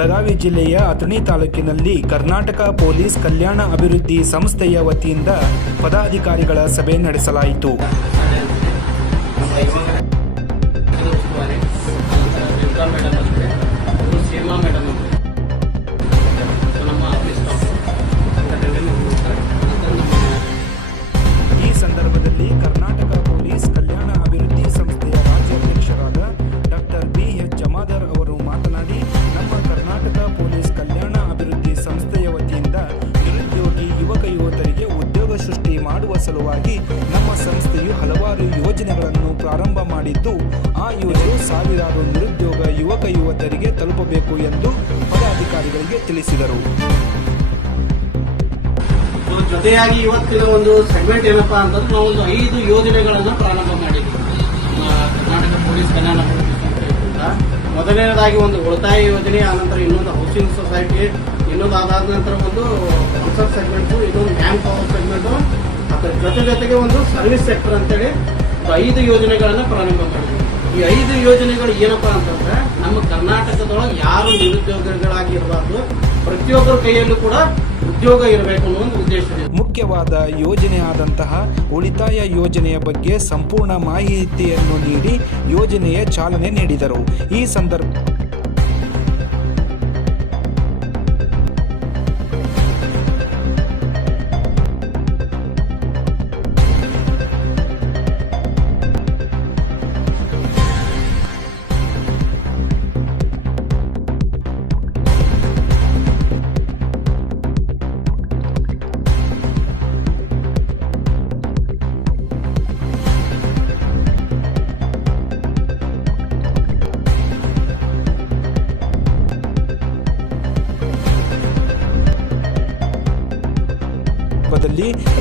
ಬೆಳಗಾವಿ ಜಿಲ್ಲೆಯ ಅಥಣಿ ತಾಲೂಕಿನಲ್ಲಿ ಕರ್ನಾಟಕ ಪೊಲೀಸ್ ಕಲ್ಯಾಣ ಅಭಿವೃದ್ಧಿ ಸಂಸ್ಥೆಯ ವತಿಯಿಂದ ಪದಾಧಿಕಾರಿಗಳ ಸಭೆ ನಡೆಸಲಾಯಿತು. ಈ ಸಂದರ್ಭದಲ್ಲಿ ಕರ್ನಾಟಕ ಪೊಲೀಸ್ ಕಲ್ಯಾಣ ಅಭಿವೃದ್ಧಿ ಸಂಸ್ಥೆಯ ರಾಜ್ಯಾಧ್ಯಕ್ಷರಾದ ಡಾಕ್ಟರ್ BH ಜಮಾದಾರ್ ಅವರು ಮಾತನಾಡಿ, ನಮ್ಮ ಕರ್ನಾಟಕ ಪೊಲೀಸ್ ಕಲ್ಯಾಣ ಅಭಿವೃದ್ಧಿ ಸಂಸ್ಥೆಯ ವತಿಯಿಂದ ನಿರುದ್ಯೋಗಿ ಯುವಕರಿಗೆ ಉದ್ಯೋಗ ಸೃಷ್ಟಿ ಮಾಡುವ ಸಲುವಾಗಿ ನಮ್ಮ ಸಂಸ್ಥೆಯು ಹಲವಾರು ಯೋಜನೆಗಳನ್ನು ಪ್ರಾರಂಭ ಮಾಡಿದ್ದು, ಆ ಯೋಜನೆ ಸಾವಿರಾರು ನಿರುದ್ಯೋಗ ಯುವಕರಿಗೆ ತಲುಪಬೇಕು ಎಂದು ಪದಾಧಿಕಾರಿಗಳಿಗೆ ತಿಳಿಸಿದರು. ಜೊತೆಯಾಗಿ ಇವತ್ತಿನ ಒಂದು ಸೆಗ್ಮೆಂಟ್ ಏನಪ್ಪಾ ಅಂತಂದ್ರೆ ನಾವು ಒಂದು 5 ಯೋಜನೆಗಳನ್ನು ಪ್ರಾರಂಭ ಮಾಡಿದ್ವಿ. ಕರ್ನಾಟಕ ಪೊಲೀಸ್ ಕಲ್ಯಾಣ ಅಭಿವೃದ್ಧಿ ಸಂಸ್ಥೆಯಿಂದ ಮೊದಲನೇದಾಗಿ ಒಂದು ಉಳಿತಾಯ ಯೋಜನೆ, ಆನಂತರ ಇನ್ನೊಂದು ಹೌಸಿಂಗ್ ಸೊಸೈಟಿ, ಇನ್ನೊಂದು ಅದಾದ ನಂತರ ಒಂದು ಕನ್ಸರ್ಟ್ ಸೆಗ್ಮೆಂಟ್, ಇನ್ನೊಂದು ಮ್ಯಾನ್ ಪವರ್ ಸೆಗ್ಮೆಂಟ್, ಅದರ ಜೊತೆಗೆ ಒಂದು ಸರ್ವಿಸ್ ಸೆಕ್ಟರ್ ಅಂತೇಳಿ 5 ಯೋಜನೆಗಳನ್ನ ಪ್ರಾರಂಭ ಮಾಡಿದ್ವಿ. ಈ 5 ಯೋಜನೆಗಳು ಏನಪ್ಪಾ ಅಂತಂದ್ರೆ ನಮ್ಮ ಕರ್ನಾಟಕದೊಳಗೆ ಯಾರು ನಿರುದ್ಯೋಗಿಗಳಾಗಿರಬಾರ್ದು, ಪ್ರತಿಯೊಬ್ಬರ ಕೈಯಲ್ಲೂ ಕೂಡ ಉದ್ಯೋಗ ಇರಬೇಕು ಅನ್ನೋ ಒಂದು ಉದ್ದೇಶವಿದೆ. ಮುಖ್ಯವಾದ ಯೋಜನೆಯಾದಂತಹ ಉಳಿತಾಯ ಯೋಜನೆಯ ಬಗ್ಗೆ ಸಂಪೂರ್ಣ ಮಾಹಿತಿಯನ್ನು ನೀಡಿ ಯೋಜನೆಯ ಚಾಲನೆ ನೀಡಿದರು. ಈ ಸಂದರ್ಭದಲ್ಲಿ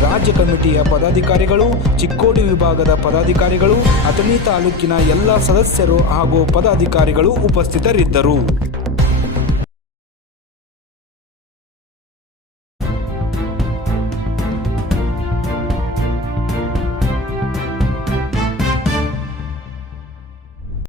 ರಾಜ್ಯ ಕಮಿಟಿಯ ಪದಾಧಿಕಾರಿಗಳು, ಚಿಕ್ಕೋಡಿ ವಿಭಾಗದ ಪದಾಧಿಕಾರಿಗಳು, ಅಥಣಿ ತಾಲೂಕಿನ ಎಲ್ಲ ಸದಸ್ಯರು ಹಾಗೂ ಪದಾಧಿಕಾರಿಗಳು ಉಪಸ್ಥಿತರಿದ್ದರು.